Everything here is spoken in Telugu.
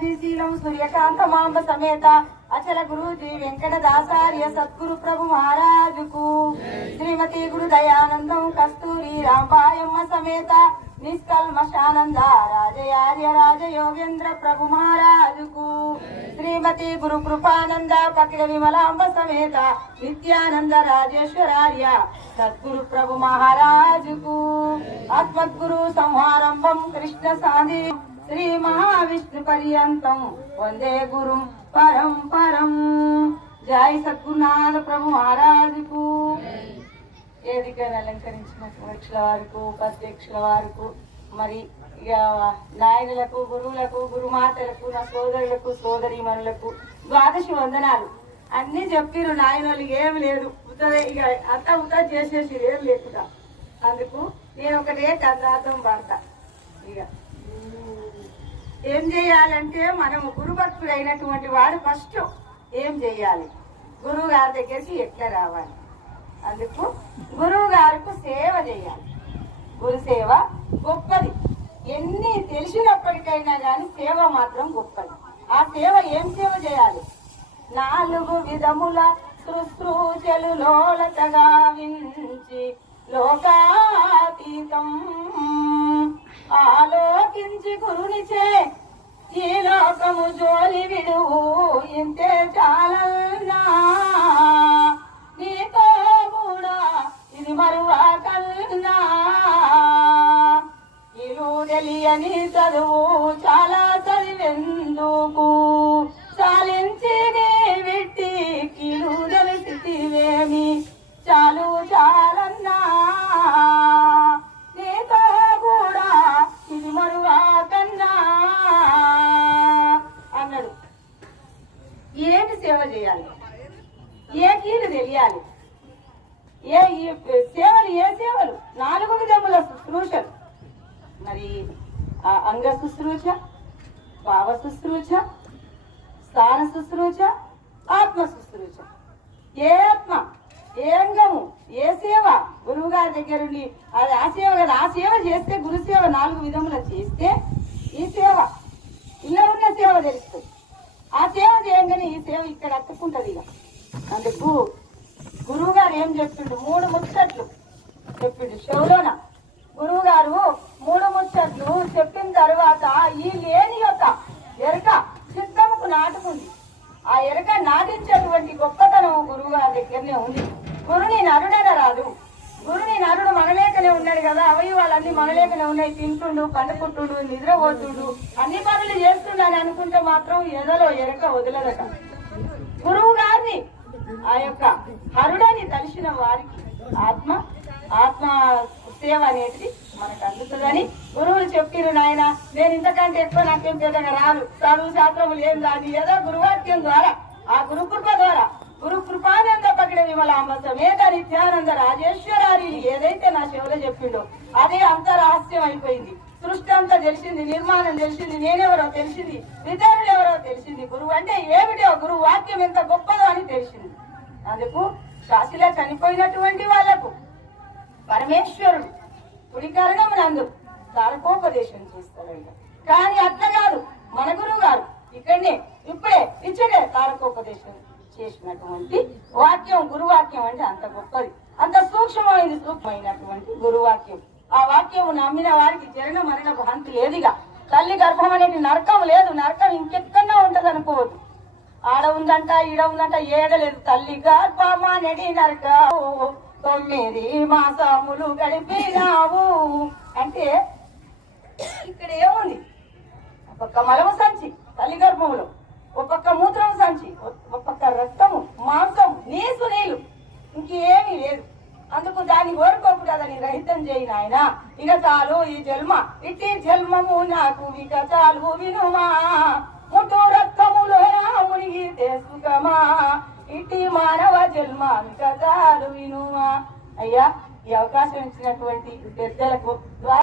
శ్రీశీలం సూర్యకాంత మాంబ సమేత అచల గురుజీ వెంకటదాసార్య సద్గురు ప్రభు మహారాజుకు శ్రీమతి గురు దయానందం కస్తూరి రాంబాయమ్మ సమేత నిష్కల్మషానంద రాజయార్య రాజయోగేంద్ర ప్రభు మహారాజుకు శ్రీమతి గురు కృపానంద పకిల విమలాంబ సమేత నిత్యానంద రాజేశ్వరార్య సద్గురు ప్రభు మహారాజుకు ఆత్మద్గురు సంహారంభం కృష్ణ సాంది శ్రీ మహావిష్ణు పర్యంతం వందే గురు పరంపరం. జై సద్గురునాథ ప్రభు మహారాజుకు. వేదికను అలంకరించిన అధ్యక్షుల వారికి ఉపాధ్యక్షుల వారికి మరి ఇక నాయనులకు గురువులకు గురుమాతలకు నా సోదరులకు సోదరీమణులకు ద్వాదశి వందనాలు అన్ని చెప్పిరు. నాయనోళ్ళు ఏం లేదు ఇక అంతా ఉతా చేసేసి ఏం లేకుండా అందుకు నేను ఒకటే కథార్థం పడతా. ఇక ఏం చేయాలంటే మనం గురుభక్తుడు అయినటువంటి వాడు ఫస్ట్ ఏం చేయాలి, గురువు గారి దగ్గరికి ఎట్లా రావాలి, అందుకు గురువు గారికి సేవ చేయాలి. గురు సేవ గొప్పది. ఎన్ని తెలిసినప్పటికైనా కానీ సేవ మాత్రం గొప్పది. ఆ సేవ ఏం సేవ చేయాలి? 4 విధముల శుశ్రూషలు లోలతగా వించి లోకాతీతం ఆలోకించి గురునిచే ఈ లోకము జోలి విడువు ఇంతే చాలన్నా నీతో కూడా ఇది మరువా కన్నా ఇరు తెలియని చదువు చాలా చదివెందుకు చాలించి నీ విట్టి కిరు తెలిసివేమి చాలు చాలన్నా నీతో కూడా ఇది మరువా కన్నా అన్నాడు. ఏంటి సేవ చేయాలి, ఏ కీలు తెలియాలి, ఏ సేవలు, ఏ సేవలు 4 విధముల శుశ్రూషలు. మరి అంగ శుశ్రూష, భావ శుశ్రూష, స్థాన శుశ్రూష, ఆత్మ శుశ్రూష. ఏ ఆత్మ, ఏ అంగము, ఏ సేవ గురువు గారి దగ్గర ఉండి అది ఆ సేవ కదా. ఆ సేవ చేస్తే గురు సేవ 4 విధముల చేస్తే ఈ సేవ ఇలా ఉన్న సేవ తెలుస్తుంది. ఆ సేవ చేయంగానే ఈ సేవ ఇక్కడ అతుక్కుంటది. ఇక అందుకు గురువు గారు ఏం చెప్పిండు, 3 ముచ్చట్లు చెప్పిండు షోలోన. గురువు గారు 3 ముచ్చట్లు చెప్పిన తర్వాత ఈ లేని యొక్క ఎరక చిత్తముకు నాటుకుంది. ఆ ఎరక నాటించేటువంటి గొప్పతనం గురువు గారి దగ్గరనే ఉంది. గురుని నరుడన రాదు. గురుని నరుడు మనలేకనే ఉన్నాడు కదా, అవయవాలన్నీ మనలేకనే ఉన్నాయి. తింటుండు, పండుకుంటుడు, నిద్రపోతుడు, అన్ని పనులు చేస్తుండని అనుకుంటే మాత్రం ఎదలో ఎరక వదలదట. గురువు గారిని ఆ యొక్క హరుడని తలిసిన వారికి ఆత్మ సేవ అనేది మనకు అందుతుందని గురువులు చెప్పిరు. నాయన నేను ఇంతకంటే ఎక్కువ నాకేం పెద్దగా రాదు, చదువు శాస్త్రములు ఏం రాదు, ఏదో గురువాక్యం ద్వారా ఆ గురు కృప ద్వారా గురు కృపానంద పకిడ విమలాంబ సమేత నిత్యానంద రాజేశ్వరారి ఏదైతే నా చెవులో చెప్పిండో అదే అంత రహస్యం అయిపోయింది. సృష్టి అంతా తెలిసింది, నిర్మాణం తెలిసింది, నేనెవరో తెలిసింది, ఇతరులు ఎవరో తెలిసింది. గురువు అంటే ఏమిటో, గురువు వాక్యం ఎంత గొప్పదో అని తెలిసింది. అందుకు కాశీలో చనిపోయినటువంటి వాళ్లకు పరమేశ్వరుడు కుడికరణం నందు తారకోపదేశం చేస్తాడంట. కానీ అట్లా కాదు, మన గురువు గారు ఇక్కడనే ఇప్పుడే ఇచ్చడే తారకోపదేశం చేసినటువంటి వాక్యం. గురువాక్యం అంటే అంత గొప్పది, అంత సూక్ష్మమైనటువంటి గురువాక్యం. ఆ వాక్యం నమ్మిన వారికి జరణ మరణ భ్రాంతి లేదుగా. తల్లి గర్భం అనేది నరకం లేదు, నరకం ఇంకెక్కడన్నా ఉంటది అనుకోవద్దు. ఆడ ఉందంట, ఈడ ఉందంట, ఏడలేదు. తల్లి గర్భమనడి నరక 9 మాసములు గడిపినావు అంటే ఇక్కడ ఏముంది? ఒక్కొక్క మలము సంచి తల్లి గర్భములో, ఒక్కొక్క మూత్రం సంచి, ఒక్కొక్క రక్తము, మాంసం, నీళ్ళు, ఇంకేమీ లేదు. అందుకు దాన్ని కోరుకోకుండా దాన్ని రహితం చేయి ఆయన. ఇక చాలు ఈ జన్మ, ఇట్టి జన్మము నాకు ఇక చాలు వినుమా, ముటు రక్తములో మునిగి తెలుసుకమా, ఇట్టి మానవ జన్మ ఇక చాలు వినుమా. అయ్యా, ఈ అవకాశం ఇచ్చినటువంటి పెద్దలకు